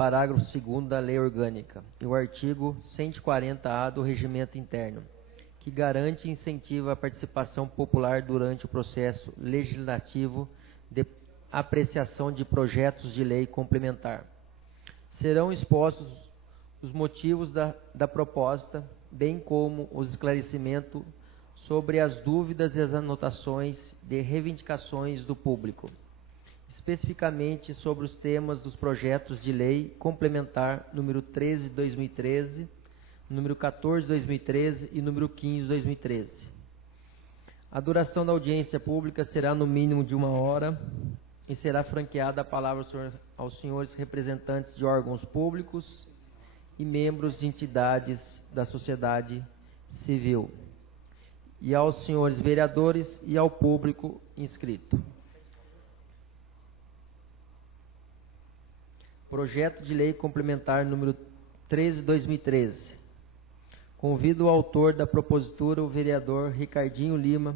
parágrafo 2º da Lei Orgânica e o artigo 140-A do Regimento Interno, que garante e incentiva a participação popular durante o processo legislativo de apreciação de projetos de lei complementar. Serão expostos os motivos da proposta, bem como os esclarecimentos sobre as dúvidas e as anotações de reivindicações do público, especificamente sobre os temas dos projetos de lei complementar número 13 de 2013, número 14 de 2013 e número 15 de 2013. A duração da audiência pública será no mínimo de 1 hora e será franqueada a palavra aos senhores representantes de órgãos públicos e membros de entidades da sociedade civil, e aos senhores vereadores e ao público inscrito. Projeto de Lei Complementar número 13 de 2013. Convido o autor da propositura, o vereador Ricardinho Lima,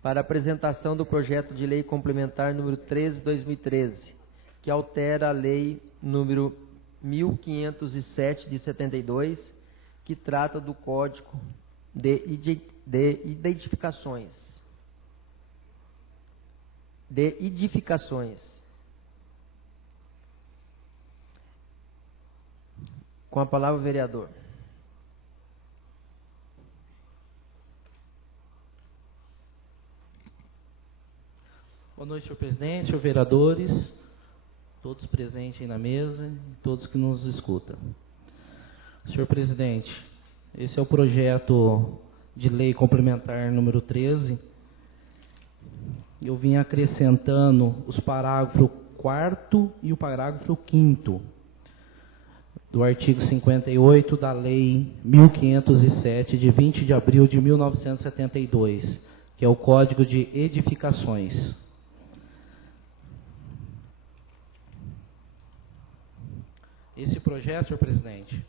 para a apresentação do projeto de Lei Complementar número 13 de 2013, que altera a Lei número 1507 de 72, que trata do Código de Edificações. Com a palavra o vereador. Boa noite, senhor presidente, senhor vereadores, todos presentes aí na mesa e todos que nos escutam. Senhor presidente, esse é o projeto de lei complementar número 13. Eu vim acrescentando os parágrafos 4º e o parágrafo 5º do artigo 58 da Lei 1507, de 20 de abril de 1972, que é o Código de Edificações. Esse projeto, senhor presidente,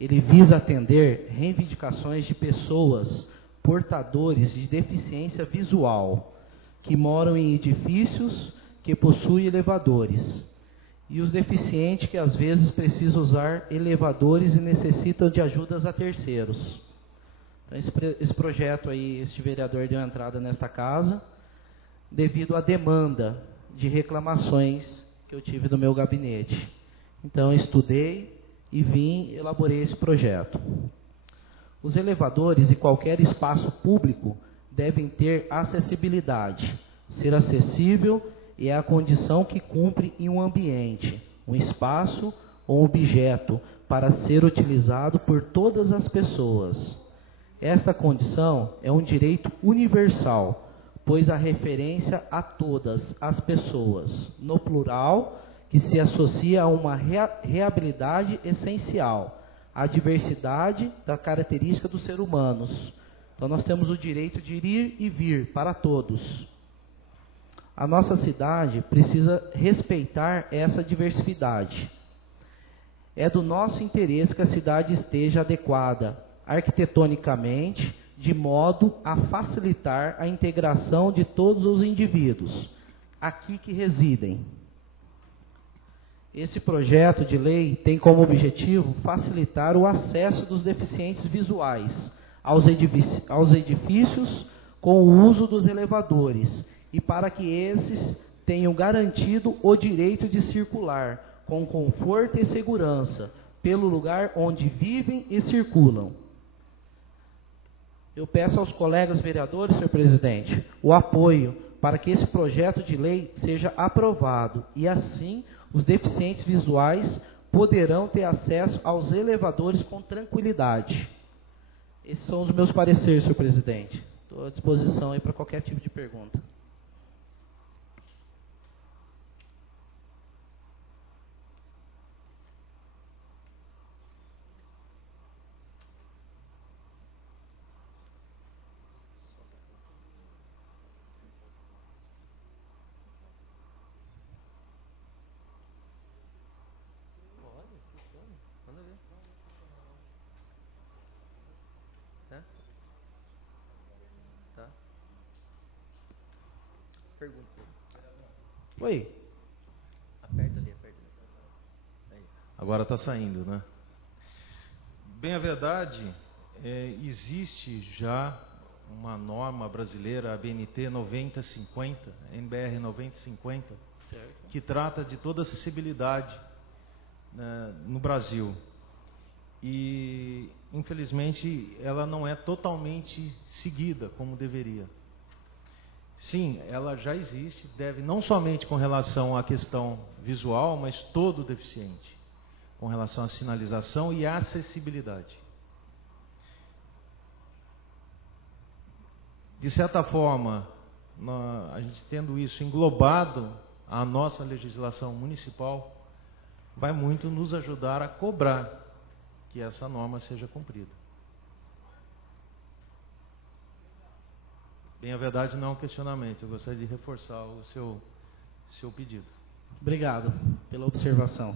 ele visa atender reivindicações de pessoas portadores de deficiência visual, que moram em edifícios que possuem elevadores, e os deficientes que às vezes precisam usar elevadores e necessitam de ajudas a terceiros. Então, esse projeto aí, este vereador deu entrada nesta casa, devido à demanda de reclamações que eu tive no meu gabinete. Então, estudei e elaborei esse projeto. Os elevadores e qualquer espaço público devem ter acessibilidade. Ser acessível é a condição que cumpre em um ambiente, um espaço ou objeto para ser utilizado por todas as pessoas. Esta condição é um direito universal, pois a referência a todas as pessoas, no plural, que se associa a uma reabilidade essencial, à diversidade da característica dos seres humanos. Então nós temos o direito de ir e vir para todos. A nossa cidade precisa respeitar essa diversidade. É do nosso interesse que a cidade esteja adequada arquitetonicamente, de modo a facilitar a integração de todos os indivíduos aqui que residem. Esse projeto de lei tem como objetivo facilitar o acesso dos deficientes visuais aos edifícios com o uso dos elevadores e para que esses tenham garantido o direito de circular com conforto e segurança pelo lugar onde vivem e circulam. Eu peço aos colegas vereadores, senhor presidente, o apoio para que esse projeto de lei seja aprovado e assim os deficientes visuais poderão ter acesso aos elevadores com tranquilidade. Esses são os meus pareceres, senhor presidente. Estou à disposição aí para qualquer tipo de pergunta. Manda ver. Tá? Tá. Pergunta. Oi. Aperta ali, aperta ali. Aí. Agora está saindo, né? Bem, a verdade, existe já uma norma brasileira, a BNT 9050, NBR 9050, que trata de toda a acessibilidade, né, no Brasil. E, infelizmente, ela não é totalmente seguida como deveria. Sim, ela já existe, deve não somente com relação à questão visual, mas todo deficiente, com relação à sinalização e à acessibilidade. De certa forma, a gente tendo isso englobado à nossa legislação municipal, vai muito nos ajudar a cobrar que essa norma seja cumprida. Bem, a verdade não é um questionamento, eu gostaria de reforçar o seu pedido. Obrigado pela observação.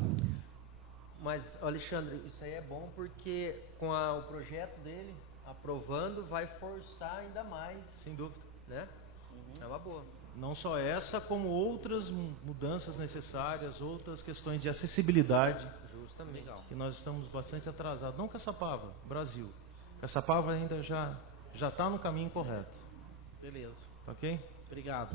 Mas, Alexandre, isso aí é bom porque com o projeto dele, aprovando, vai forçar ainda mais. Sem dúvida. Né? É uma boa. Não só essa, como outras mudanças necessárias, outras questões de acessibilidade. Justamente. Que nós estamos bastante atrasados. Não Caçapava, Brasil. Caçapava ainda já está no caminho correto. Beleza. Ok? Obrigado.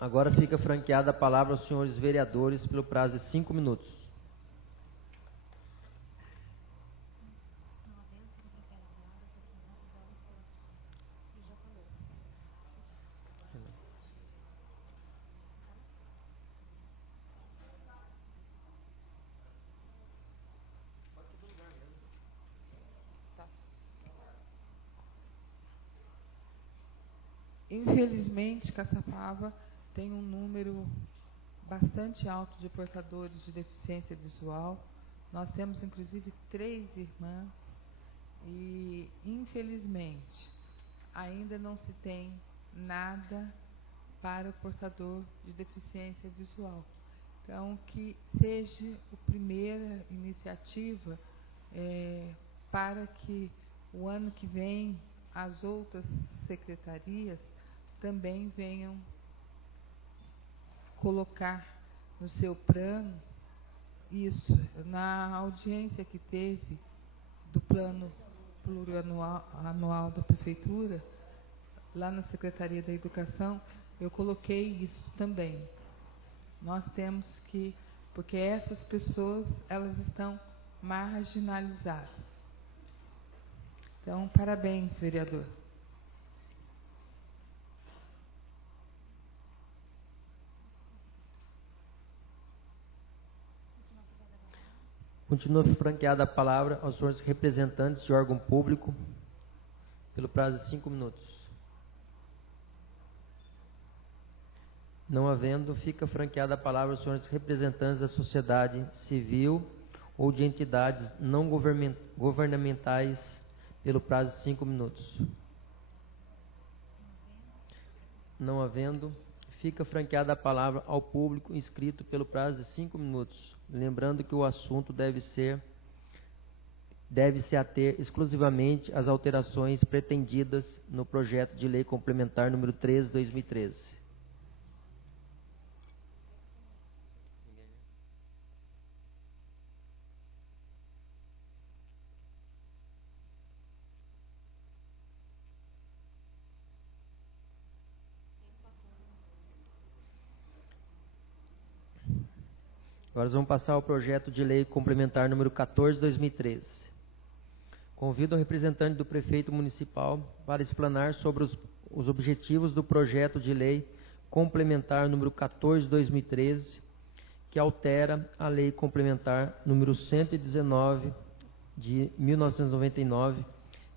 Agora fica franqueada a palavra aos senhores vereadores pelo prazo de 5 minutos. Infelizmente, Caçapava tem um número bastante alto de portadores de deficiência visual. Nós temos, inclusive, 3 irmãs e, infelizmente, ainda não se tem nada para o portador de deficiência visual. Então, que seja a primeira iniciativa para que o ano que vem as outras secretarias também venham colocar no seu plano isso. Na audiência que teve do plano plurianual da prefeitura, lá na Secretaria da Educação, eu coloquei isso também. Nós temos que, porque essas pessoas, elas estão marginalizadas. Então, parabéns, vereador. Continua franqueada a palavra aos senhores representantes de órgão público pelo prazo de 5 minutos. Não havendo, fica franqueada a palavra aos senhores representantes da sociedade civil ou de entidades não governamentais pelo prazo de 5 minutos. Não havendo, fica franqueada a palavra ao público inscrito pelo prazo de 5 minutos. Lembrando que o assunto deve-se ater exclusivamente às alterações pretendidas no projeto de lei complementar número 13/2013. Agora vamos passar ao projeto de lei complementar número 14/2013. Convido o representante do prefeito municipal para explanar sobre os objetivos do projeto de lei complementar número 14/2013, que altera a lei complementar número 119 de 1999,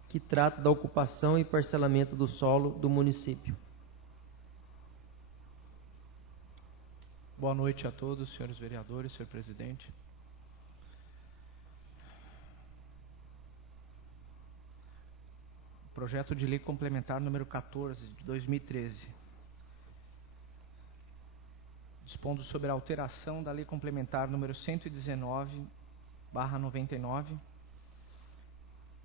que trata da ocupação e parcelamento do solo do município. Boa noite a todos, senhores vereadores, senhor presidente. Projeto de lei complementar número 14 de 2013. Dispondo sobre a alteração da lei complementar número 119/99,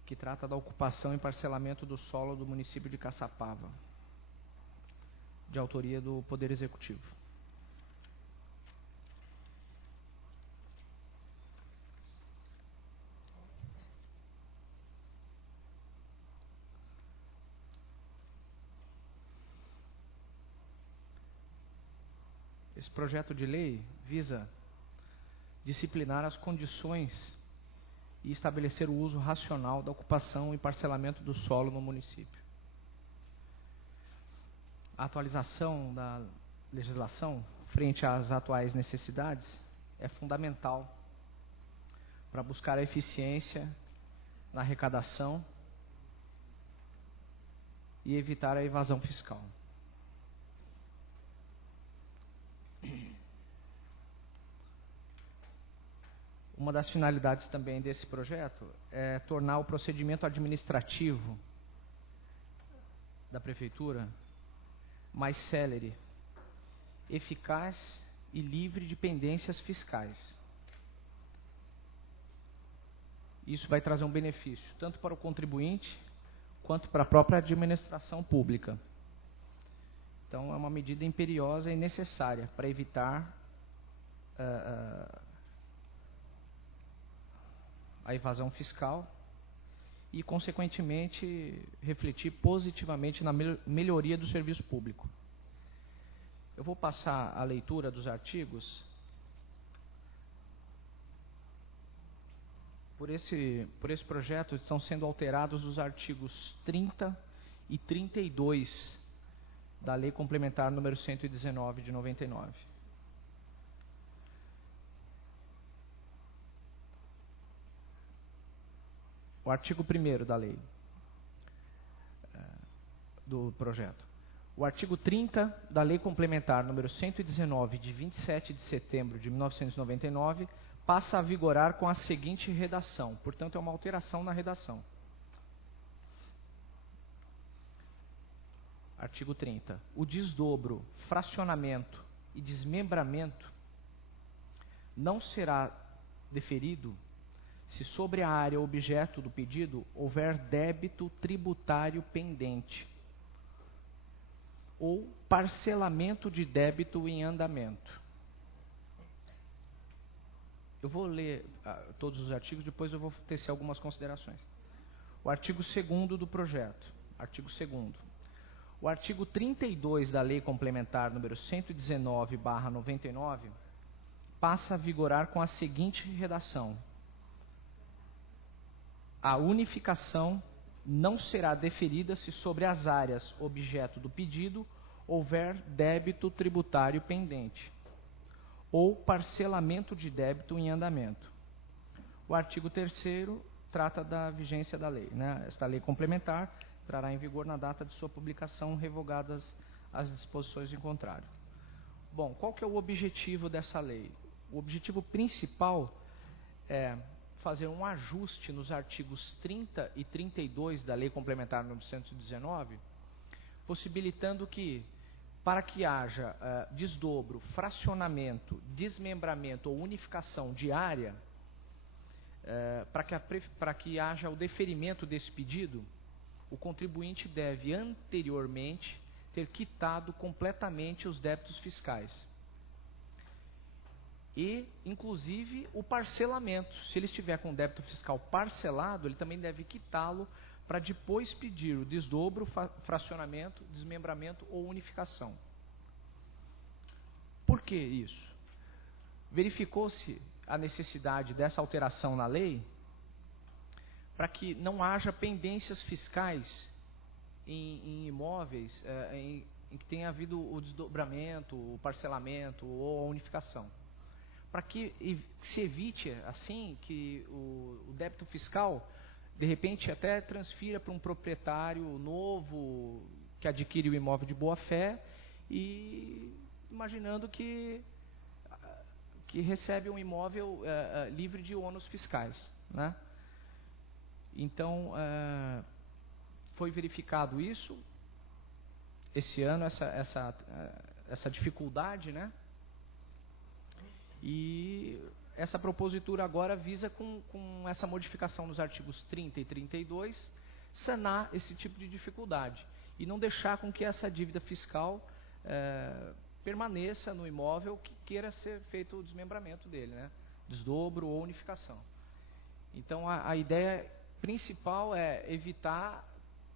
que trata da ocupação e parcelamento do solo do município de Caçapava, de autoria do Poder Executivo. Esse projeto de lei visa disciplinar as condições e estabelecer o uso racional da ocupação e parcelamento do solo no município. A atualização da legislação frente às atuais necessidades é fundamental para buscar a eficiência na arrecadação e evitar a evasão fiscal. Uma das finalidades também desse projeto é tornar o procedimento administrativo da Prefeitura mais célere, eficaz e livre de pendências fiscais. Isso vai trazer um benefício tanto para o contribuinte quanto para a própria administração pública. Então, é uma medida imperiosa e necessária para evitar a evasão fiscal e, consequentemente, refletir positivamente na melhoria do serviço público. Eu vou passar a leitura dos artigos. Por esse projeto estão sendo alterados os artigos 30 e 32 da Lei Complementar número 119 de 99. O artigo 1º da lei, do projeto. O artigo 30 da Lei Complementar número 119 de 27 de setembro de 1999 passa a vigorar com a seguinte redação. Portanto, é uma alteração na redação. Artigo 30. O desdobro, fracionamento e desmembramento não será deferido se sobre a área objeto do pedido houver débito tributário pendente ou parcelamento de débito em andamento. Eu vou ler todos os artigos, depois eu vou tecer algumas considerações. O artigo 2º do projeto. Artigo 2º. O artigo 32 da Lei Complementar número 119/99 passa a vigorar com a seguinte redação: a unificação não será deferida se sobre as áreas objeto do pedido houver débito tributário pendente ou parcelamento de débito em andamento. O artigo 3º trata da vigência da lei, né? Esta lei complementar entrará em vigor na data de sua publicação, revogadas as disposições em contrário. Bom, qual que é o objetivo dessa lei? O objetivo principal é fazer um ajuste nos artigos 30 e 32 da Lei Complementar número 119, possibilitando que, para que haja desdobro, fracionamento, desmembramento ou unificação de área, para que haja o deferimento desse pedido, o contribuinte deve anteriormente ter quitado completamente os débitos fiscais. E, inclusive, o parcelamento. Se ele estiver com débito fiscal parcelado, ele também deve quitá-lo para depois pedir o desdobro, fracionamento, desmembramento ou unificação. Por que isso? Verificou-se a necessidade dessa alteração na lei para que não haja pendências fiscais em imóveis em que tenha havido o desdobramento, o parcelamento ou a unificação. Para que se evite, assim, que o débito fiscal, de repente, até transfira para um proprietário novo que adquire o imóvel de boa fé e imaginando que recebe um imóvel livre de ônus fiscais, né? Então, foi verificado isso, esse ano, essa dificuldade, né? E essa propositura agora visa, com essa modificação nos artigos 30 e 32, sanar esse tipo de dificuldade e não deixar com que essa dívida fiscal permaneça no imóvel que queira ser feito o desmembramento dele, né? Desdobro ou unificação. Então, a ideia principal é evitar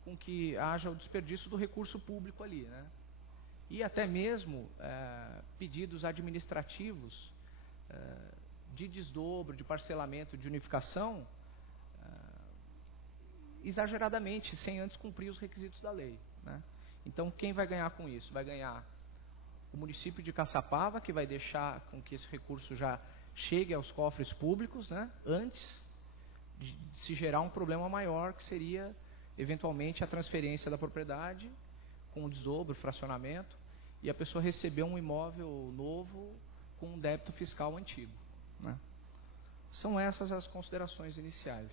com que haja o desperdício do recurso público ali, né? E até mesmo pedidos administrativos de desdobro, de parcelamento, de unificação, exageradamente, sem antes cumprir os requisitos da lei, né? Então, quem vai ganhar com isso? Vai ganhar o município de Caçapava, que vai deixar com que esse recurso já chegue aos cofres públicos, né? Antes de se gerar um problema maior, que seria, eventualmente, a transferência da propriedade com o desdobro, fracionamento, e a pessoa receber um imóvel novo com um débito fiscal antigo, né? São essas as considerações iniciais.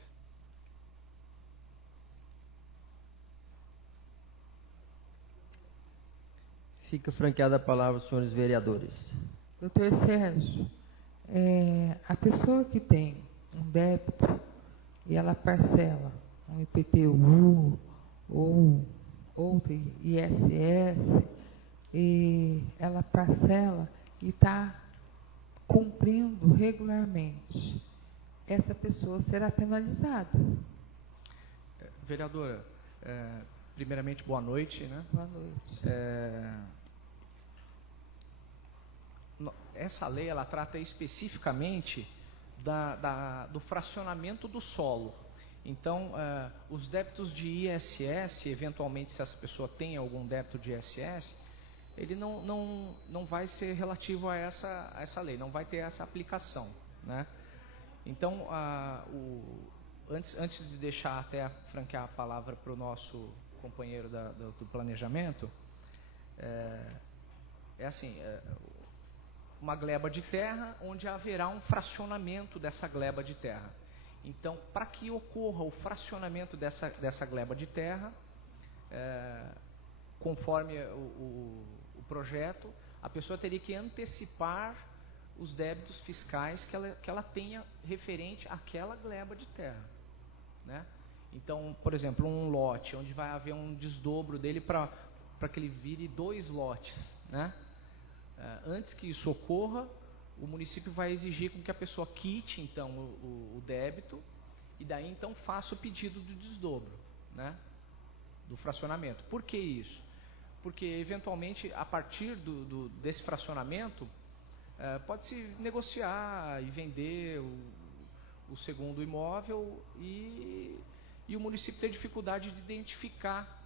Fica franqueada a palavra aos senhores vereadores. Doutor Sérgio, a pessoa que tem um débito e ela parcela um IPTU ou outro ISS, e ela parcela e está cumprindo regularmente, essa pessoa será penalizada. Vereadora, primeiramente, boa noite, né? Boa noite. Essa lei, ela trata especificamente do fracionamento do solo. Então, os débitos de ISS, eventualmente, se essa pessoa tem algum débito de ISS, ele não vai ser relativo a essa lei, não vai ter essa aplicação, né? Então, antes de deixar até franquear a palavra para o nosso companheiro do planejamento, uma gleba de terra onde haverá um fracionamento dessa gleba de terra. Então, para que ocorra o fracionamento dessa gleba de terra, conforme o projeto, a pessoa teria que antecipar os débitos fiscais que ela tenha referente àquela gleba de terra, né? Então, por exemplo, um lote onde vai haver um desdobro dele para que ele vire 2 lotes, né? Antes que isso ocorra, o município vai exigir com que a pessoa quite, então, o débito, e daí, então, faça o pedido do desdobro, né? Do fracionamento. Por que isso? Porque, eventualmente, a partir desse fracionamento, pode-se negociar e vender o segundo imóvel e o município ter dificuldade de identificar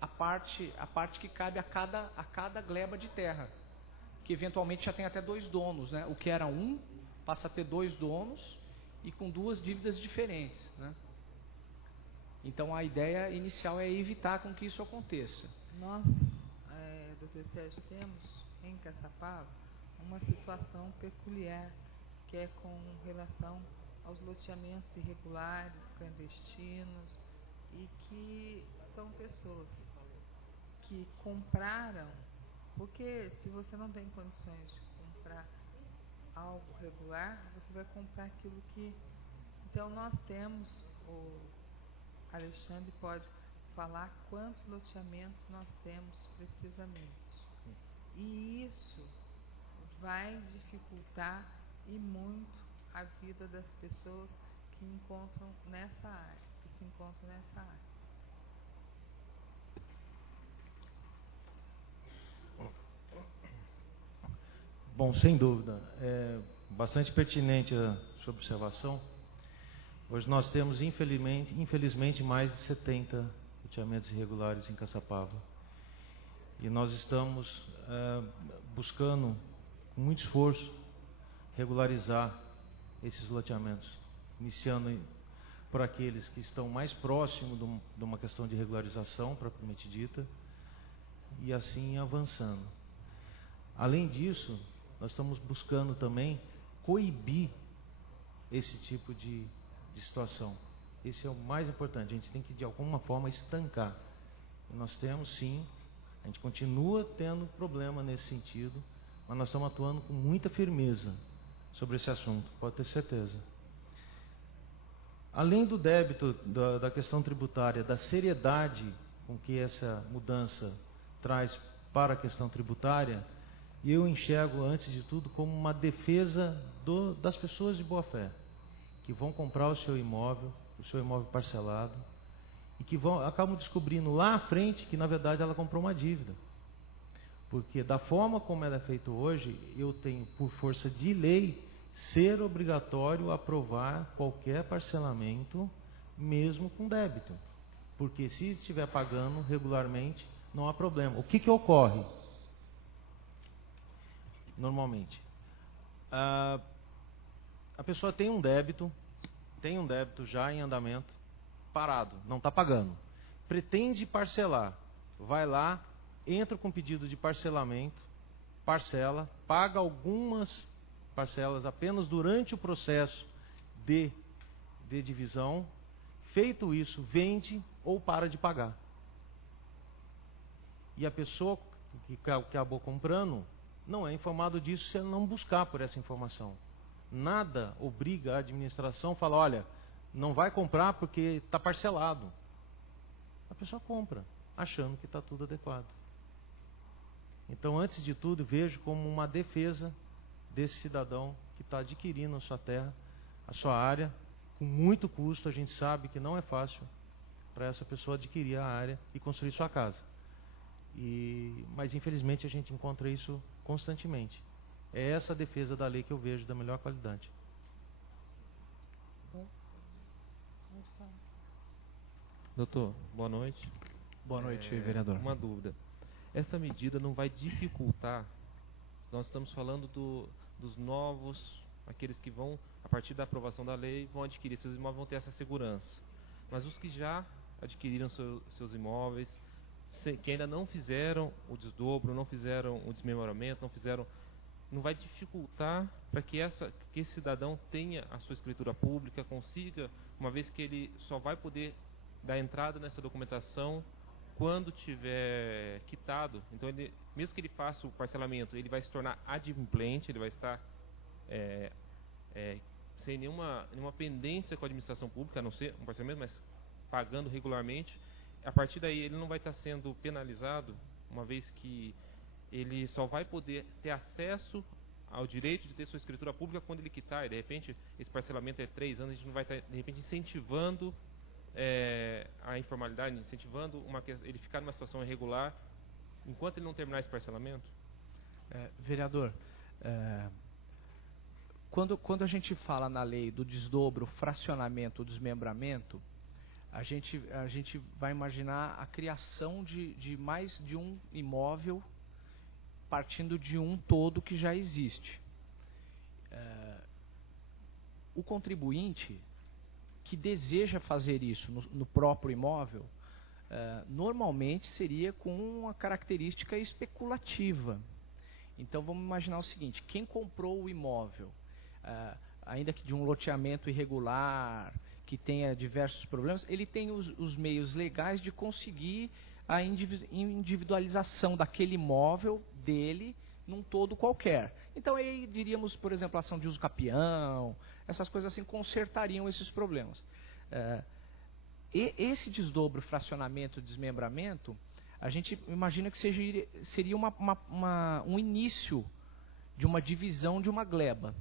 a parte que cabe a cada gleba de terra, que eventualmente já tem até 2 donos, né? O que era um passa a ter 2 donos e com 2 dívidas diferentes, né? Então, a ideia inicial é evitar com que isso aconteça. Nós, doutor Sérgio, temos em Caçapava uma situação peculiar, que é com relação aos loteamentos irregulares, clandestinos, e que são pessoas que compraram, porque se você não tem condições de comprar algo regular, você vai comprar aquilo que... Então, nós temos, o Alexandre pode falar quantos loteamentos nós temos precisamente. E isso vai dificultar e muito a vida das pessoas que se encontram nessa área. Bom, sem dúvida, é bastante pertinente a sua observação. Hoje nós temos, infelizmente, mais de 70 loteamentos irregulares em Caçapava. E nós estamos buscando, com muito esforço, regularizar esses loteamentos, iniciando por aqueles que estão mais próximos de uma questão de regularização, propriamente dita, e assim avançando. Além disso, nós estamos buscando também coibir esse tipo de situação. Esse é o mais importante. A gente tem que, de alguma forma, estancar. E nós temos, sim, a gente continua tendo problema nesse sentido, mas nós estamos atuando com muita firmeza sobre esse assunto, pode ter certeza. Além do débito, da questão tributária, da seriedade com que essa mudança traz para a questão tributária, eu enxergo, antes de tudo, como uma defesa das pessoas de boa fé, que vão comprar o seu imóvel parcelado, e que acabam descobrindo lá à frente que, na verdade, ela comprou uma dívida. Porque da forma como ela é feita hoje, eu tenho, por força de lei, ser obrigatório aprovar qualquer parcelamento, mesmo com débito. Porque se estiver pagando regularmente, não há problema. O que ocorre? Normalmente, a pessoa tem um débito já em andamento, parado, não está pagando. Pretende parcelar, vai lá, entra com pedido de parcelamento, parcela, paga algumas parcelas apenas durante o processo de divisão. Feito isso, vende ou para de pagar. E a pessoa que acabou comprando não é informado disso se ela não buscar por essa informação. Nada obriga a administração a falar, olha, não vai comprar porque está parcelado. A pessoa compra, achando que está tudo adequado. Então, antes de tudo, vejo como uma defesa desse cidadão que está adquirindo a sua terra, a sua área, com muito custo. A gente sabe que não é fácil para essa pessoa adquirir a área e construir sua casa. Mas, infelizmente, a gente encontra isso constantemente. É essa defesa da lei que eu vejo da melhor qualidade. Doutor, boa noite. Boa noite, vereador. Uma dúvida. Essa medida não vai dificultar? Nós estamos falando dos novos, aqueles que vão, a partir da aprovação da lei, vão adquirir seus imóveis, vão ter essa segurança. Mas os que já adquiriram seus imóveis, que ainda não fizeram o desdobro, não fizeram o desmembramento, não vai dificultar para que esse cidadão tenha a sua escritura pública, consiga, uma vez que ele só vai poder dar entrada nessa documentação quando tiver quitado. Então, mesmo que ele faça o parcelamento, ele vai se tornar adimplente, ele vai estar sem nenhuma pendência com a administração pública, a não ser um parcelamento, mas pagando regularmente. A partir daí, ele não vai estar sendo penalizado, uma vez que ele só vai poder ter acesso ao direito de ter sua escritura pública quando ele quitar. E, de repente, esse parcelamento é 3 anos, a gente não vai estar, de repente, incentivando a informalidade, incentivando ele ficar numa situação irregular enquanto ele não terminar esse parcelamento? Vereador, quando a gente fala na lei do desdobro, fracionamento, desmembramento, a gente vai imaginar a criação de mais de um imóvel partindo de um todo que já existe. O contribuinte que deseja fazer isso no próprio imóvel, normalmente seria com uma característica especulativa. Então vamos imaginar o seguinte: quem comprou o imóvel, ainda que de um loteamento irregular, que tenha diversos problemas, ele tem os meios legais de conseguir a individualização daquele imóvel dele num todo qualquer. Então aí diríamos, por exemplo, a ação de uso capião, essas coisas assim consertariam esses problemas. E esse desdobro, fracionamento, desmembramento, a gente imagina que seria um início de uma divisão de uma gleba.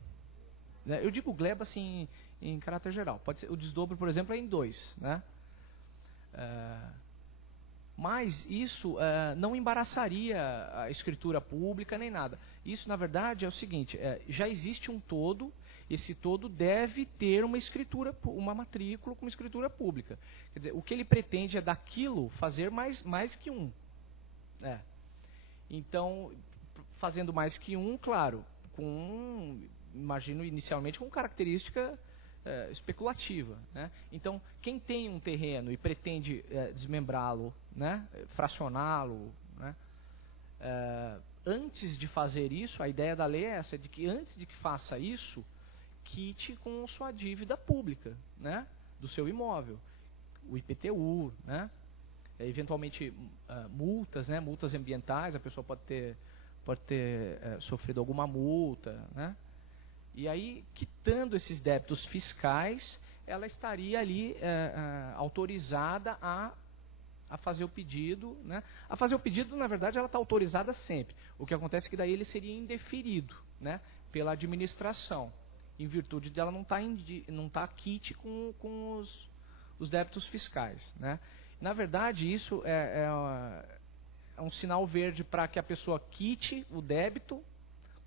Eu digo gleba assim em caráter geral. Pode ser, o desdobro, por exemplo, é em 2, né? Mas isso não embaraçaria a escritura pública nem nada. Isso, na verdade, é o seguinte: já existe um todo, esse todo deve ter uma escritura, uma matrícula com uma escritura pública. Quer dizer, o que ele pretende é daquilo fazer mais que um. Então, fazendo mais que um, claro, imagino inicialmente com característica especulativa, né? Então, quem tem um terreno e pretende desmembrá-lo, né, fracioná-lo, né, antes de fazer isso, a ideia da lei é essa, de que antes de que faça isso, quite com sua dívida pública, né, do seu imóvel, o IPTU, né, eventualmente multas, né, multas ambientais. A pessoa pode ter pode ter sofrido alguma multa, né? E aí, quitando esses débitos fiscais, ela estaria ali autorizada a fazer o pedido, né? A fazer o pedido, na verdade, ela está autorizada sempre. O que acontece é que daí ele seria indeferido, né? Pela administração, em virtude dela não tá quite com os débitos fiscais, né? Na verdade, isso é um sinal verde para que a pessoa quite o débito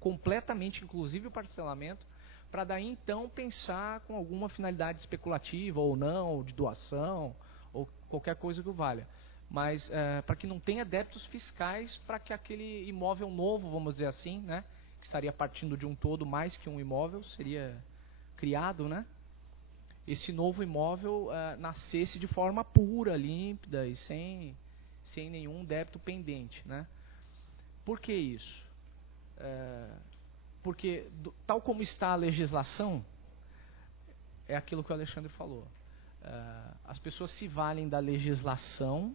completamente, inclusive o parcelamento, para daí então pensar com alguma finalidade especulativa ou não, ou de doação, ou qualquer coisa que o valha. Mas para que não tenha débitos fiscais para que aquele imóvel novo, vamos dizer assim, né, que estaria partindo de um todo mais que um imóvel, seria criado, né? Esse novo imóvel nascesse de forma pura, límpida e sem nenhum débito pendente, né? Por que isso? Porque, tal como está a legislação, é aquilo que o Alexandre falou. As pessoas se valem da legislação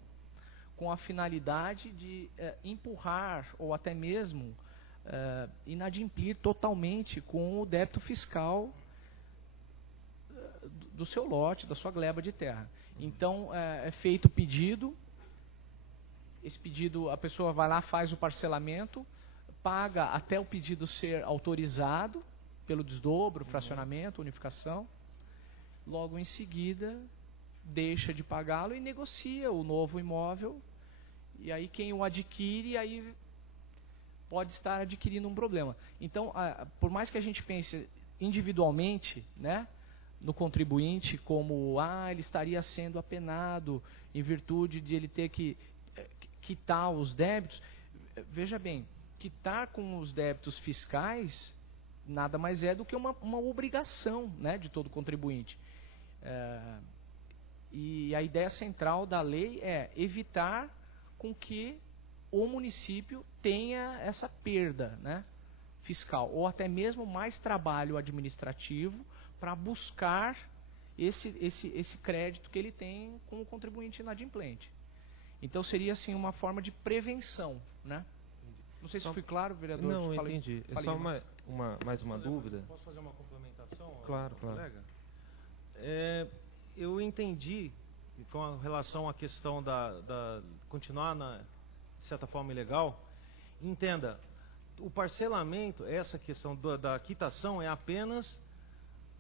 com a finalidade de empurrar ou até mesmo inadimplir totalmente com o débito fiscal do seu lote, da sua gleba de terra. Então, é feito o pedido, esse pedido, a pessoa vai lá, faz o parcelamento, paga até o pedido ser autorizado pelo desdobro, fracionamento, unificação. Logo em seguida, deixa de pagá-lo e negocia o novo imóvel. E aí quem o adquire, aí pode estar adquirindo um problema. Então, por mais que a gente pense individualmente, né, no contribuinte, como ele estaria sendo apenado em virtude de ele ter que quitar os débitos, veja bem, quitar com os débitos fiscais nada mais é do que uma obrigação, né, de todo contribuinte. E a ideia central da lei é evitar com que o município tenha essa perda, né, fiscal, ou até mesmo mais trabalho administrativo para buscar esse crédito que ele tem com o contribuinte inadimplente. Então seria assim uma forma de prevenção, né? Não sei se fui claro, vereador. Não, entendi. É só mais uma dúvida. Posso fazer uma complementação? Claro, colega? Eu entendi, com relação à questão da continuar, de certa forma, ilegal. Entenda, o parcelamento, essa questão da quitação é apenas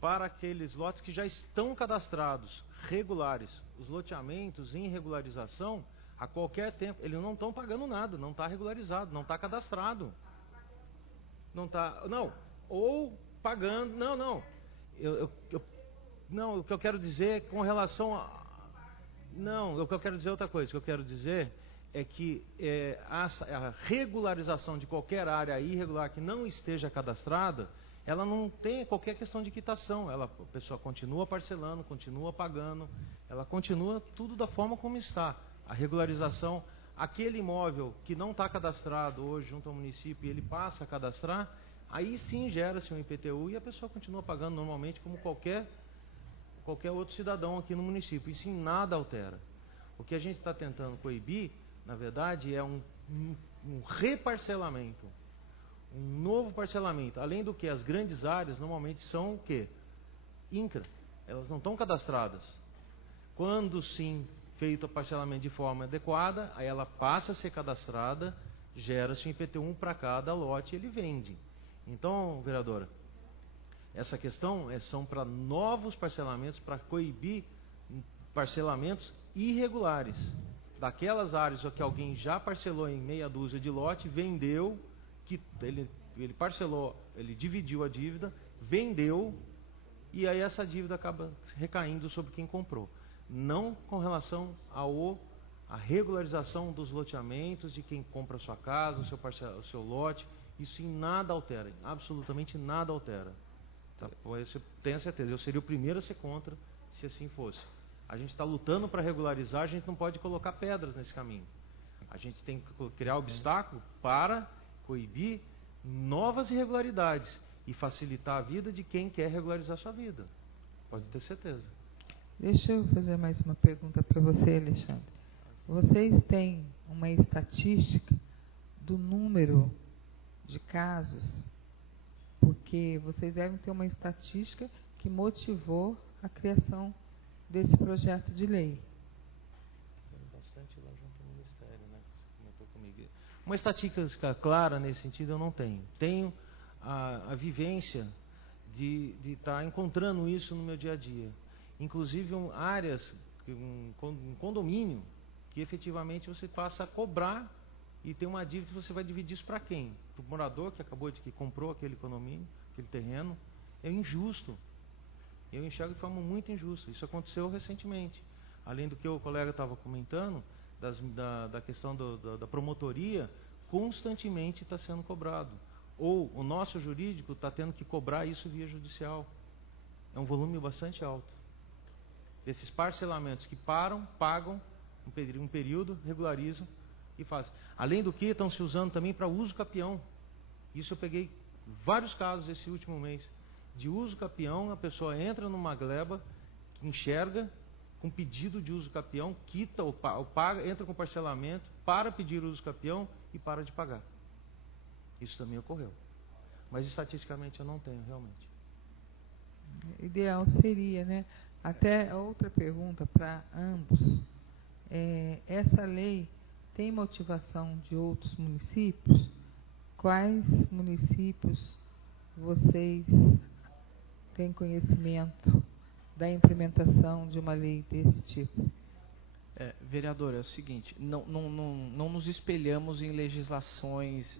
para aqueles lotes que já estão cadastrados, regulares. Os loteamentos em regularização, a qualquer tempo, eles não estão pagando nada, não está regularizado, não está cadastrado. Não está, não, ou pagando, não. Não, o que eu quero dizer com relação a... Não, o que eu quero dizer é outra coisa. O que eu quero dizer é que a regularização de qualquer área irregular que não esteja cadastrada, ela não tem qualquer questão de quitação. A pessoa continua parcelando, continua pagando, ela continua tudo da forma como está. A regularização, aquele imóvel que não está cadastrado hoje junto ao município e ele passa a cadastrar, aí sim gera-se um IPTU e a pessoa continua pagando normalmente como qualquer outro cidadão aqui no município. Isso em nada altera. O que a gente está tentando coibir, na verdade, é um reparcelamento, um novo parcelamento. Além do que, as grandes áreas normalmente são o quê? INCRA. Elas não estão cadastradas. Quando sim feito o parcelamento de forma adequada, aí ela passa a ser cadastrada, gera-se um IPTU para cada lote e ele vende. Então, vereadora, essa questão são para novos parcelamentos, para coibir parcelamentos irregulares. Daquelas áreas que alguém já parcelou em meia dúzia de lote, vendeu, que ele parcelou, ele dividiu a dívida, vendeu, e aí essa dívida acaba recaindo sobre quem comprou. Não com relação à regularização dos loteamentos, de quem compra a sua casa, o seu lote. Isso em nada altera, absolutamente nada altera. Tá? Você tenha certeza, eu seria o primeiro a ser contra, se assim fosse. A gente está lutando para regularizar, a gente não pode colocar pedras nesse caminho. A gente tem que criar obstáculo para coibir novas irregularidades e facilitar a vida de quem quer regularizar sua vida. Pode ter certeza. Deixa eu fazer mais uma pergunta para você, Alexandre. Vocês têm uma estatística do número de casos, porque vocês devem ter uma estatística que motivou a criação desse projeto de lei. Bastante lá junto ao Ministério, né? Você comentou comigo. Uma estatística clara nesse sentido eu não tenho. Tenho a vivência de estar encontrando isso no meu dia a dia. Inclusive áreas, um condomínio, que efetivamente você passa a cobrar e tem uma dívida, você vai dividir isso para quem? Para o morador que comprou aquele condomínio, aquele terreno. É injusto. Eu enxergo de forma muito injusta. Isso aconteceu recentemente. Além do que o colega estava comentando, da questão da promotoria, constantemente está sendo cobrado. Ou o nosso jurídico está tendo que cobrar isso via judicial. É um volume bastante alto. Desses parcelamentos que param, pagam um período, regularizam e fazem. Além do que, estão se usando também para uso capião. Isso eu peguei vários casos esse último mês. De uso capião, a pessoa entra numa gleba, que enxerga, com pedido de uso capião, quita ou paga, entra com parcelamento, para pedir uso capião e para de pagar. Isso também ocorreu. Mas estatisticamente eu não tenho, realmente. Ideal seria, né? Até outra pergunta para ambos. Essa lei tem motivação de outros municípios? Quais municípios vocês têm conhecimento da implementação de uma lei desse tipo? Vereador, é o seguinte, não nos espelhamos em legislações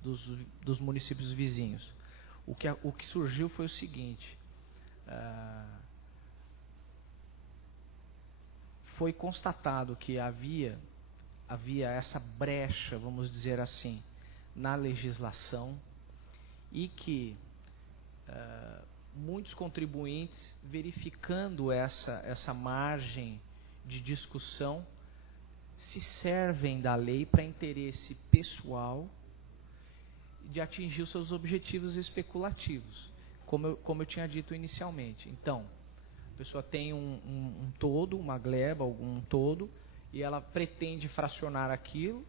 dos municípios vizinhos. O que surgiu foi o seguinte, foi constatado que havia essa brecha, vamos dizer assim, na legislação e que muitos contribuintes, verificando essa margem de discussão, se servem da lei para interesse pessoal de atingir os seus objetivos especulativos, como eu tinha dito inicialmente. Então, a pessoa tem um todo, uma gleba, algum todo, e ela pretende fracionar aquilo,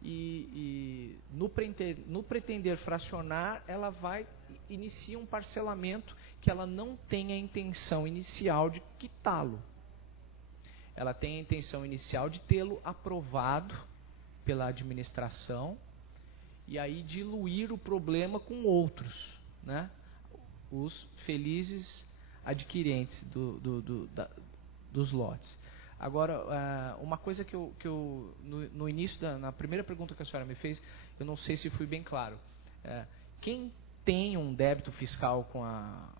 e no pretender fracionar, ela inicia um parcelamento que ela não tem a intenção inicial de quitá-lo. Ela tem a intenção inicial de tê-lo aprovado pela administração e aí diluir o problema com outros, né? Os felizes adquirentes dos lotes. Agora, uma coisa que eu no início, na primeira pergunta que a senhora me fez, eu não sei se fui bem claro. Quem tem um débito fiscal com a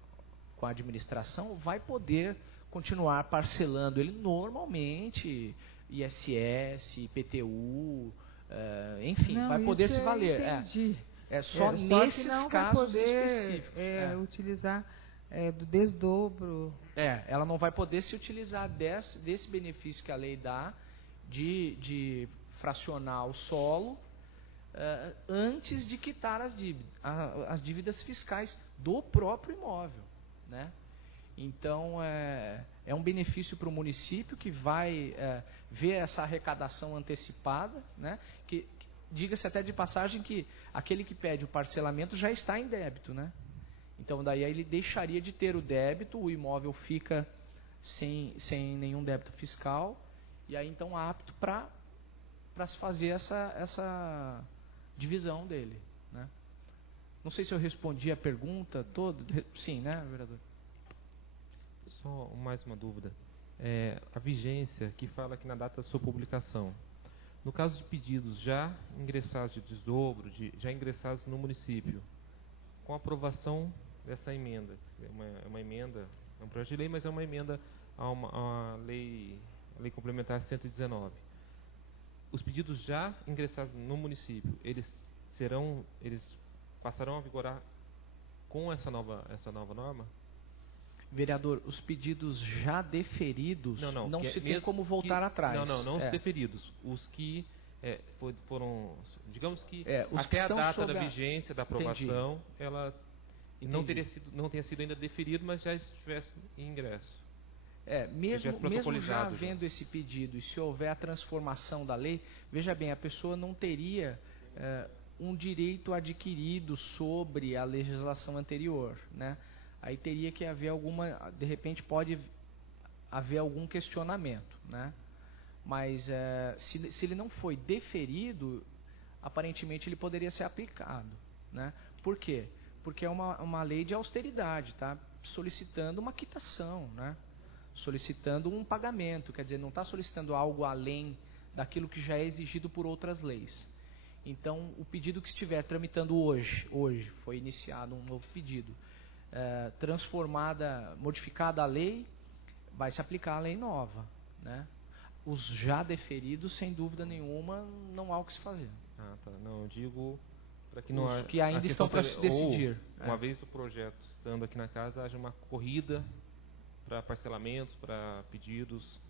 administração vai poder continuar parcelando ele normalmente, ISS, IPTU, enfim, não, vai poder se valer. Entendi. Só nesses que não casos vai poder, específicos. Utilizar do desdobro. Ela não vai poder se utilizar desse benefício que a lei dá de fracionar o solo antes de quitar as dívidas fiscais do próprio imóvel, né? Então, é um benefício para o município que vai ver essa arrecadação antecipada, né? Que diga-se até de passagem que aquele que pede o parcelamento já está em débito, né? Então, daí ele deixaria de ter o débito, o imóvel fica sem nenhum débito fiscal, e aí então apto para se fazer essa divisão dele, né? Não sei se eu respondi a pergunta toda. Sim, né, vereador? Só mais uma dúvida. A vigência que fala aqui na data da sua publicação. No caso de pedidos já ingressados de desdobro, já ingressados no município, com a aprovação dessa emenda, é uma emenda, é um projeto de lei, mas é uma emenda a lei complementar 119. Os pedidos já ingressados no município, eles passarão a vigorar com essa nova norma? Vereador, os pedidos já deferidos não se tem como voltar atrás. Não os deferidos. Os que foram, digamos que os até que a data da vigência da aprovação, Entendi. ela não tenha sido ainda deferido, mas já estivesse em ingresso. Mesmo já havendo esse pedido, e se houver a transformação da lei, veja bem, a pessoa não teria um direito adquirido sobre a legislação anterior, né? Aí teria que haver de repente pode haver algum questionamento, né? Mas se ele não foi deferido, aparentemente ele poderia ser aplicado, né? Por quê? Porque é uma lei de austeridade, tá? Solicitando uma quitação, né? Solicitando um pagamento, quer dizer, não está solicitando algo além daquilo que já é exigido por outras leis. Então, o pedido que estiver tramitando hoje foi iniciado um novo pedido, modificada a lei, vai se aplicar a lei nova, né? Os já deferidos, sem dúvida nenhuma, não há o que se fazer. Ah, tá. Não, eu digo para que não Os que ainda estão para se decidir. Uma vez o projeto estando aqui na casa, haja uma corrida para parcelamentos, para pedidos,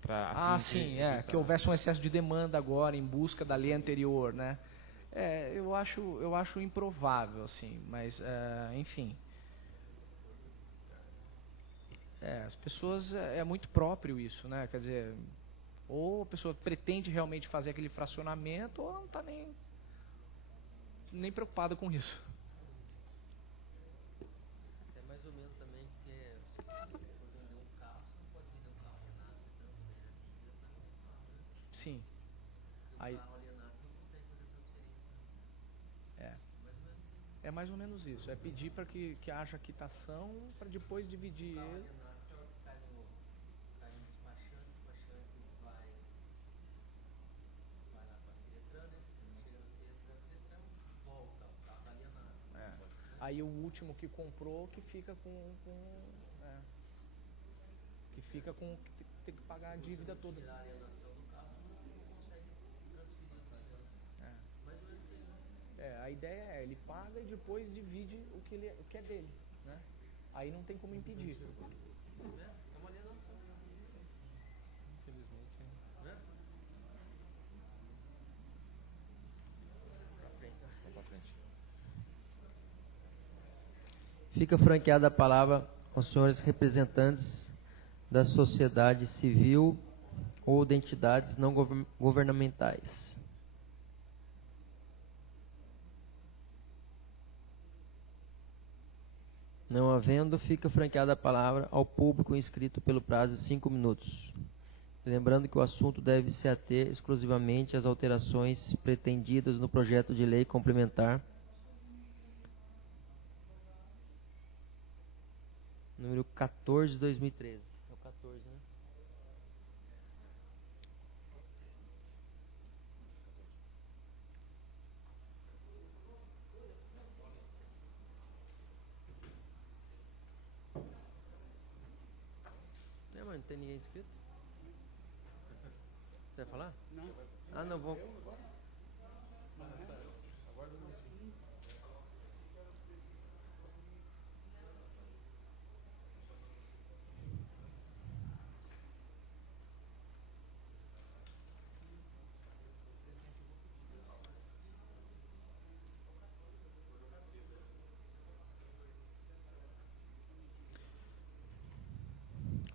para sim, que houvesse um excesso de demanda agora em busca da lei anterior, né? Eu acho improvável, assim, mas enfim. As pessoas, é muito próprio isso, né? Quer dizer, ou a pessoa pretende realmente fazer aquele fracionamento, ou não está nem preocupada com isso. É mais ou menos também que se for vender um carro, você não pode vender um carro alienado, você transfere a dívida para outro carro, né? Sim. Aí, carro alienado você não consegue fazer transferência. É mais ou menos isso. É pedir para que haja quitação para depois dividir ele. ele. Cai no despachante vai lá para a Ciretran, né? Chega na Ciretran, volta, o carro alienado. Aí o último que comprou que fica tem que pagar a dívida toda. Tirar a alienação do carro, não consegue transferir. Mais ou menos isso aí, né? A ideia ele paga e depois divide o que é dele, né? Aí não tem como impedir. É uma alienação. Infelizmente, né? Pra frente. Fica franqueada a palavra aos senhores representantes da sociedade civil ou de entidades não governamentais. Não havendo, fica franqueada a palavra ao público inscrito pelo prazo de 5 minutos. Lembrando que o assunto deve se ater exclusivamente às alterações pretendidas no projeto de lei complementar número 14 de 2013. É o 14, né? Não tem ninguém inscrito? Você vai falar? Não. Não, vou.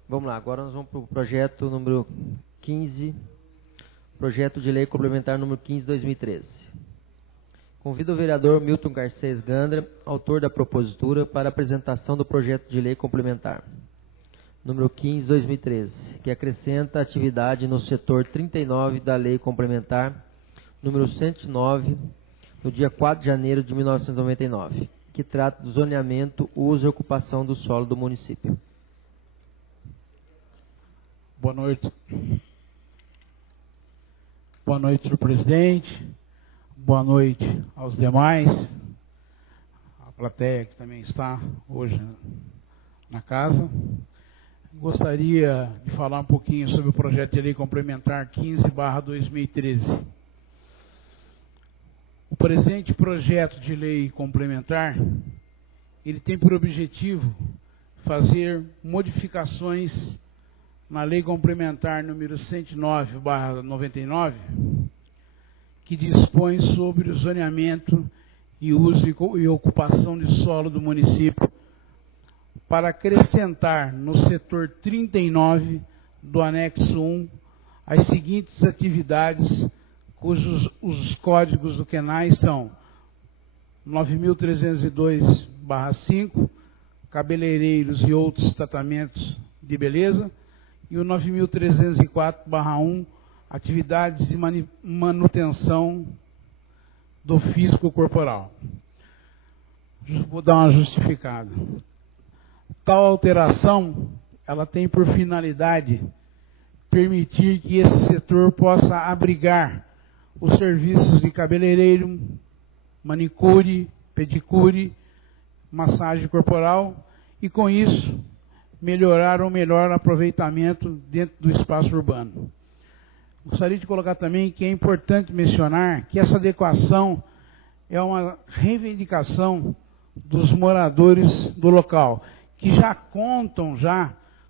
Vamos lá, agora nós vamos para o projeto número 15, projeto de lei complementar número 15 de 2013. Convido o vereador Milton Garcês Gandra, autor da propositura, para a apresentação do projeto de lei complementar número 15 de 2013, que acrescenta atividade no setor 39 da lei complementar número 109, no dia 4 de janeiro de 1999, que trata do zoneamento, uso e ocupação do solo do município. Boa noite. Boa noite, senhor presidente. Boa noite aos demais. A plateia que também está hoje na casa. Gostaria de falar um pouquinho sobre o projeto de lei complementar 15/2013. O presente projeto de lei complementar, ele tem por objetivo fazer modificações na Lei Complementar número 109/99, que dispõe sobre o zoneamento e uso e ocupação de solo do município, para acrescentar no setor 39 do anexo 1 as seguintes atividades cujos os códigos do QNAI são 9.302/5, cabeleireiros e outros tratamentos de beleza, e o 9.304/1, atividades de manutenção do físico corporal. Vou dar uma justificada. Tal alteração, ela tem por finalidade permitir que esse setor possa abrigar os serviços de cabeleireiro, manicure, pedicure, massagem corporal e, com isso, melhorar o melhor aproveitamento dentro do espaço urbano. Gostaria de colocar também que é importante mencionar que essa adequação é uma reivindicação dos moradores do local, que já contam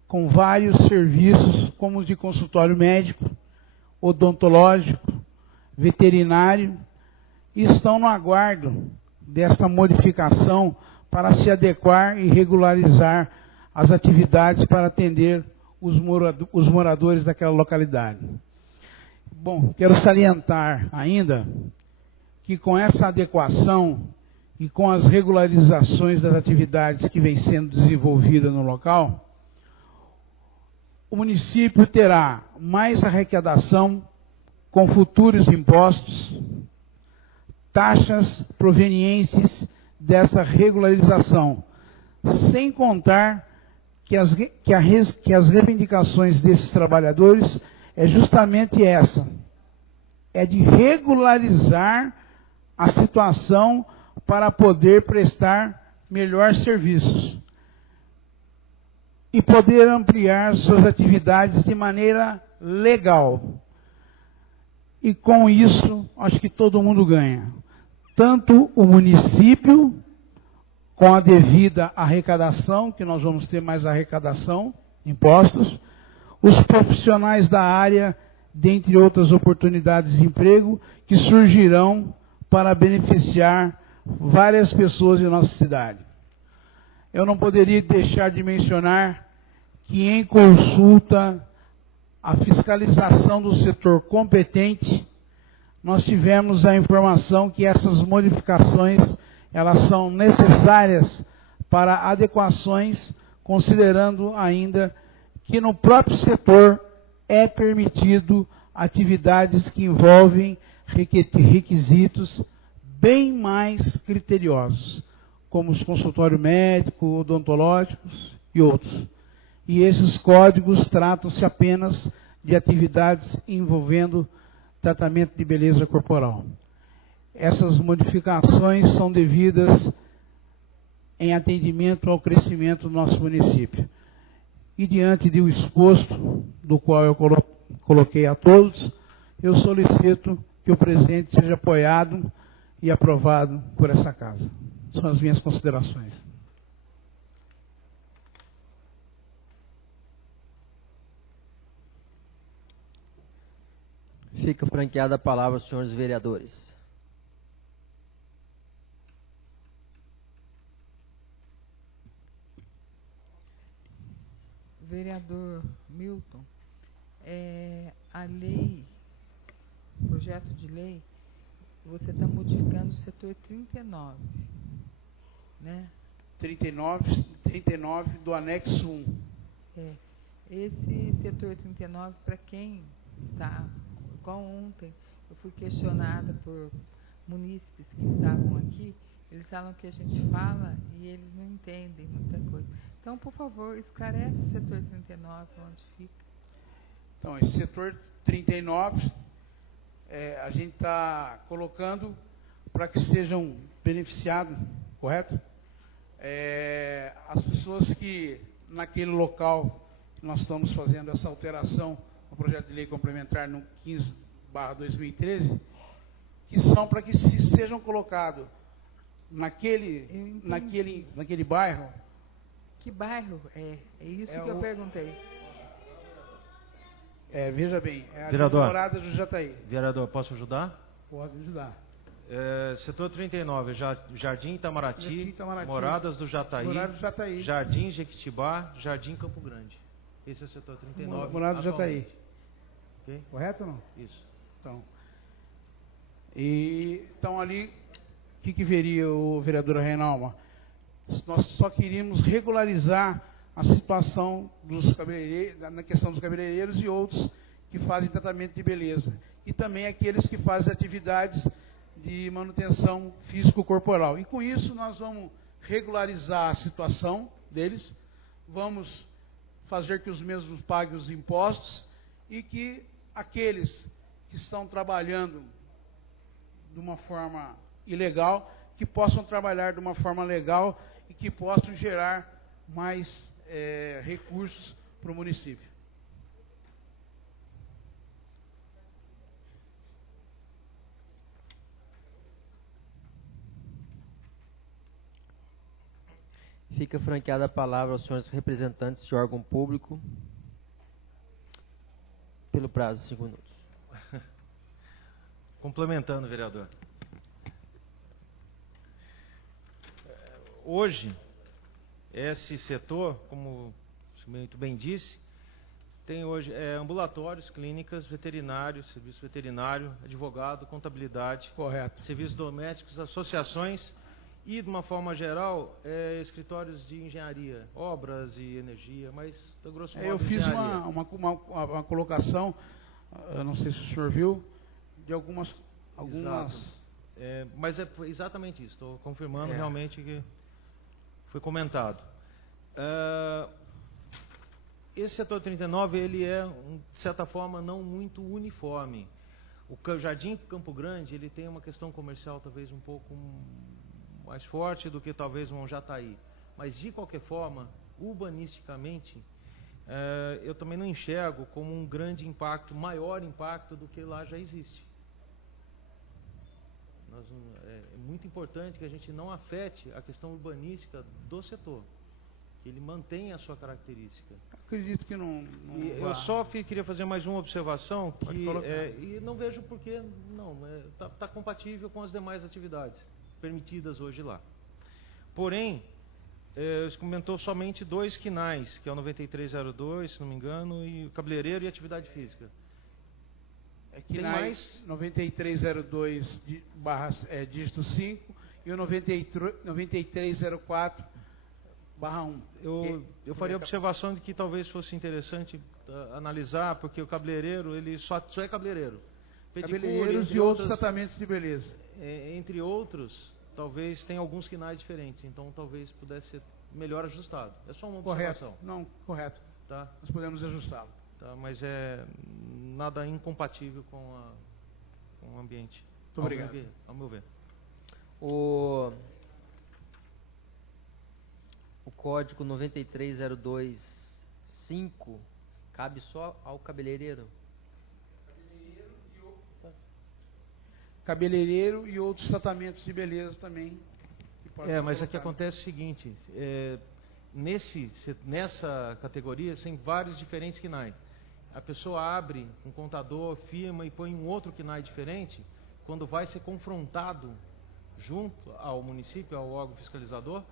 com vários serviços, como os de consultório médico, odontológico, veterinário, e estão no aguardo dessa modificação para se adequar e regularizar as atividades para atender os moradores daquela localidade. Bom, quero salientar ainda que com essa adequação e com as regularizações das atividades que vem sendo desenvolvidas no local, o município terá mais arrecadação com futuros impostos, taxas provenientes dessa regularização, sem contar que as reivindicações desses trabalhadores é justamente essa, é de regularizar a situação para poder prestar melhores serviços e poder ampliar suas atividades de maneira legal. E com isso, acho que todo mundo ganha. Tanto o município, com a devida arrecadação, que nós vamos ter mais arrecadação, impostos, os profissionais da área, dentre outras oportunidades de emprego, que surgirão para beneficiar várias pessoas em nossa cidade. Eu não poderia deixar de mencionar que em consulta à fiscalização do setor competente, nós tivemos a informação que essas modificações, elas são necessárias para adequações, considerando ainda que no próprio setor é permitido atividades que envolvem requisitos bem mais criteriosos, como os consultórios médicos, odontológicos e outros. E esses códigos tratam-se apenas de atividades envolvendo tratamento de beleza corporal. Essas modificações são devidas em atendimento ao crescimento do nosso município. E diante do exposto, do qual eu coloquei a todos, eu solicito que o presente seja apoiado e aprovado por essa casa. São as minhas considerações. Fica franqueada a palavra aos senhores vereadores. Vereador Milton, a lei, o projeto de lei, você está modificando o setor 39, né? 39 do anexo 1. Esse setor 39, para quem está, igual ontem, eu fui questionada por munícipes que estavam aqui, eles falam que a gente fala e eles não entendem muita coisa. Então, por favor, esclarece o setor 39, onde fica. Então, esse setor 39, a gente está colocando para que sejam beneficiados, correto? As pessoas que, naquele local, que nós estamos fazendo essa alteração no projeto de lei complementar no 15/2013, que são para que sejam colocados naquele bairro. Que bairro é? É isso que eu perguntei. Veja bem, a Vereador, Morada do Jataí. Vereador, posso ajudar? Pode ajudar. Setor 39, Jardim Itamaraty, Itamaraty, Moradas do Jataí, Morada do Jataí, Jardim Jequitibá, Jardim Campo Grande. Esse é o setor 39. Morada do Jataí. Okay? Correto ou não? Isso. Então, E então ali, o que veria o vereador Reinalma? Nós só queríamos regularizar a situação dos cabeleireiros, na questão dos cabeleireiros e outros que fazem tratamento de beleza. E também aqueles que fazem atividades de manutenção físico-corporal. E com isso nós vamos regularizar a situação deles, vamos fazer que os mesmos paguem os impostos e que aqueles que estão trabalhando de uma forma ilegal, que possam trabalhar de uma forma legal e que possam gerar mais recursos para o município. Fica franqueada a palavra aos senhores representantes de órgão público pelo prazo de 5 minutos. Complementando, vereador. Hoje, esse setor, como muito bem disse, tem hoje ambulatórios, clínicas, veterinários, serviço veterinário, advogado, contabilidade, correto, serviços domésticos, associações e, de uma forma geral, escritórios de engenharia, obras e energia, mas, de grosso modo, eu fiz uma colocação, eu não sei se o senhor viu, de algumas mas foi exatamente isso, estou confirmando realmente que foi comentado. Esse setor 39, ele é, de certa forma, não muito uniforme. O Jardim Campo Grande, ele tem uma questão comercial talvez um pouco mais forte do que talvez um Jataí. Mas, de qualquer forma, urbanisticamente, eu também não enxergo como um grande impacto, maior impacto do que lá já existe. É muito importante que a gente não afete a questão urbanística do setor, que ele mantenha a sua característica. Acredito que não eu só queria fazer mais uma observação, e não vejo por que não, está compatível com as demais atividades permitidas hoje lá. Porém, você comentou somente 2 quinais, que é o 9302, se não me engano, e o cabeleireiro e atividade física. Tem mais 9302 dígito 5 e o 9304 /1. Eu faria a observação de que talvez fosse interessante analisar, porque o cabeleireiro, ele só é cabeleireiro. Cabeleireiros e outros tratamentos de beleza. Entre outros, talvez tenha alguns quinais diferentes, então talvez pudesse ser melhor ajustado. É só uma observação. Correto. Tá? Nós podemos ajustá-lo. Tá, mas é nada incompatível com o ambiente. Muito obrigado. Ao meu ver. O código 93025 cabe só ao cabeleireiro? Cabeleireiro e outros tratamentos de beleza também. Mas aqui acontece o seguinte, nessa categoria tem vários diferentes quinais. A pessoa abre um contador, firma e põe um outro quinai diferente, quando vai ser confrontado junto ao município, ao órgão fiscalizador,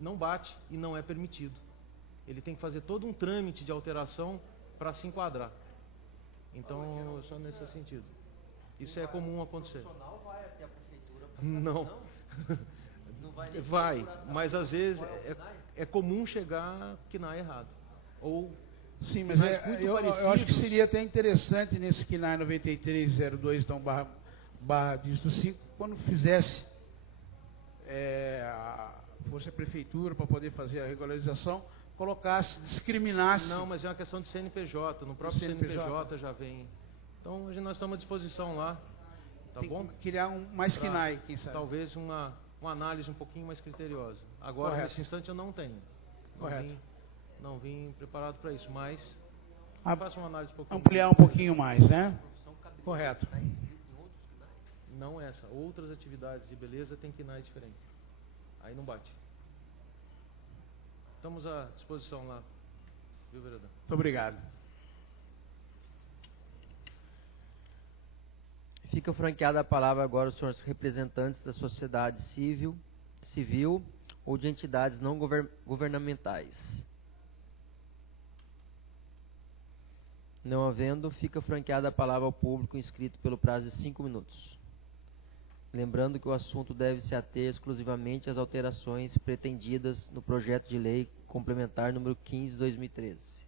não bate e não é permitido. Ele tem que fazer todo um trâmite de alteração para se enquadrar. Então, só nesse sentido. Isso é comum acontecer. O profissional vai até a prefeitura para não. Não vai, nem mas às vezes é comum chegar quinai errado. Ou sim, mas eu acho que seria até interessante nesse quinai 9302 então, barra dígito 5, quando fizesse fosse a prefeitura para poder fazer a regularização, colocasse, discriminasse. Não, mas é uma questão de CNPJ, no próprio CNPJ já vem. Então nós estamos à disposição lá, tá bom? Criar mais quinai, quem sabe. Talvez uma análise um pouquinho mais criteriosa. Agora, nesse instante, eu não tenho. Não vim preparado para isso, mas faço uma análise um pouquinho. Ampliar um pouquinho mais, né? Correto. Não essa. Outras atividades de beleza tem quinais diferentes. Aí não bate. Estamos à disposição lá, viu, vereador? Muito obrigado. Fica franqueada a palavra agora aos senhores representantes da sociedade civil ou de entidades não governamentais. Não havendo, fica franqueada a palavra ao público inscrito pelo prazo de 5 minutos. lembrando que o assunto deve se ater exclusivamente às alterações pretendidas no projeto de lei complementar número 15/2013.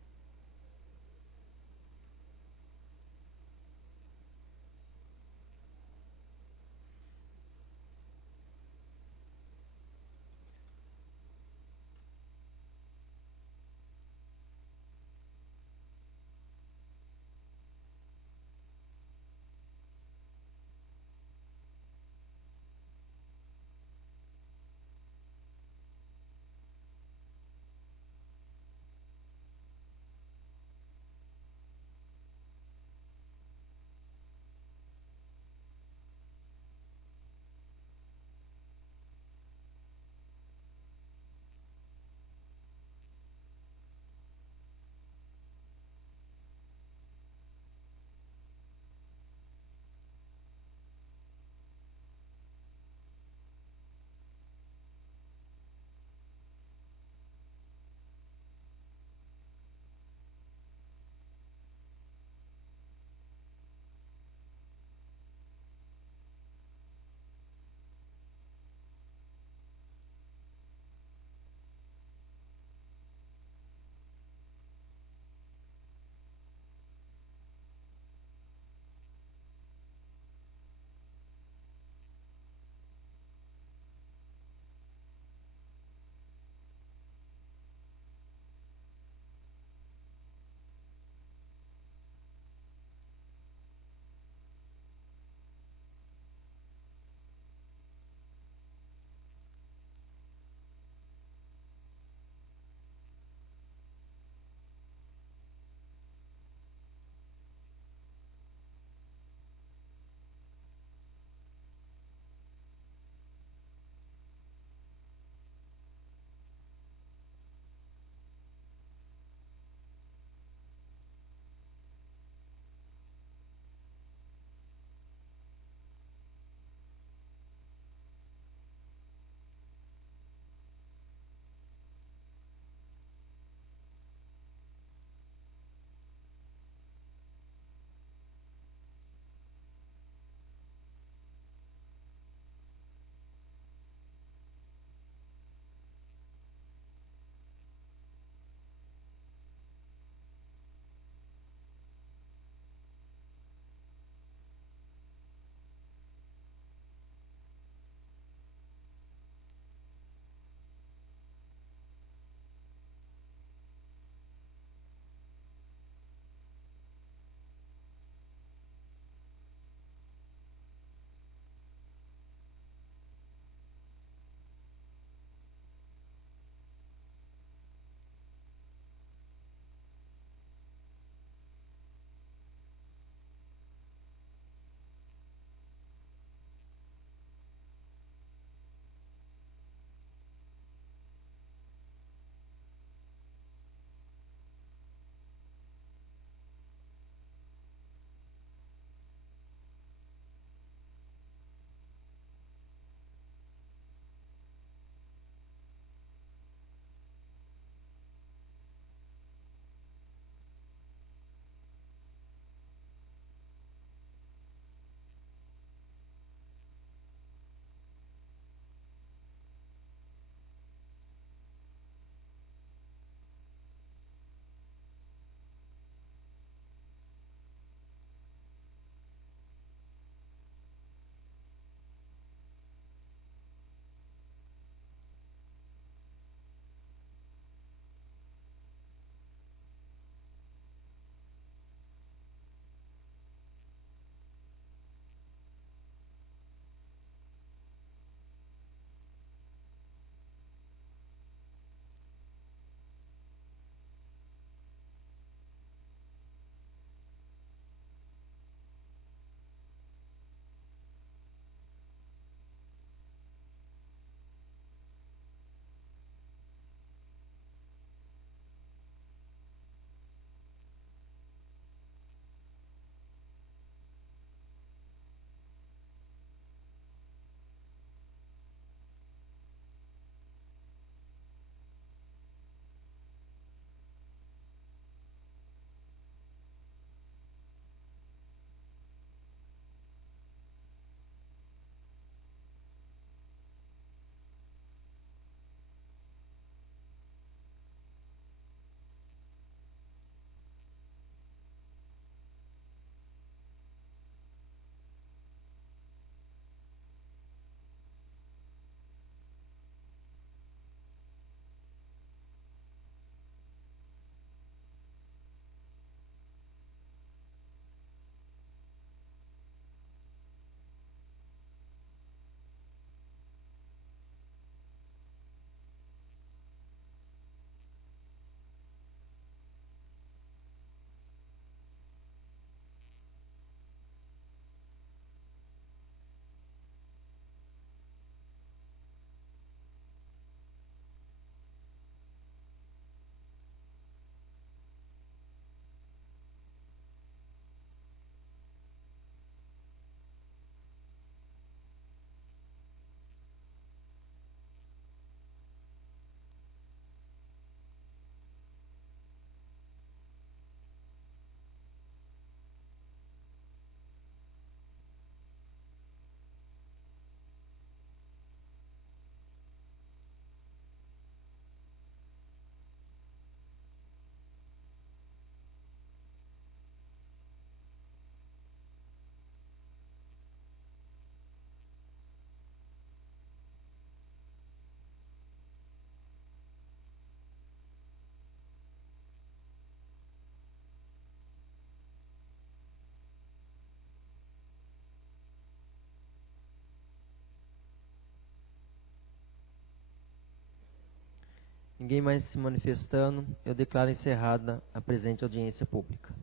Ninguém mais se manifestando, eu declaro encerrada a presente audiência pública.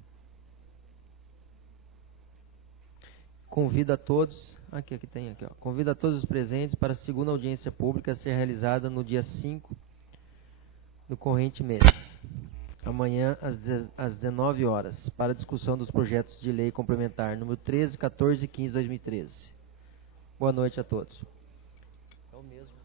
Convido a todos, convido a todos os presentes para a segunda audiência pública a ser realizada no dia 5 do corrente mês, amanhã às 19 horas, para a discussão dos projetos de lei complementar número 13, 14 e 15 de 2013. Boa noite a todos. É o mesmo.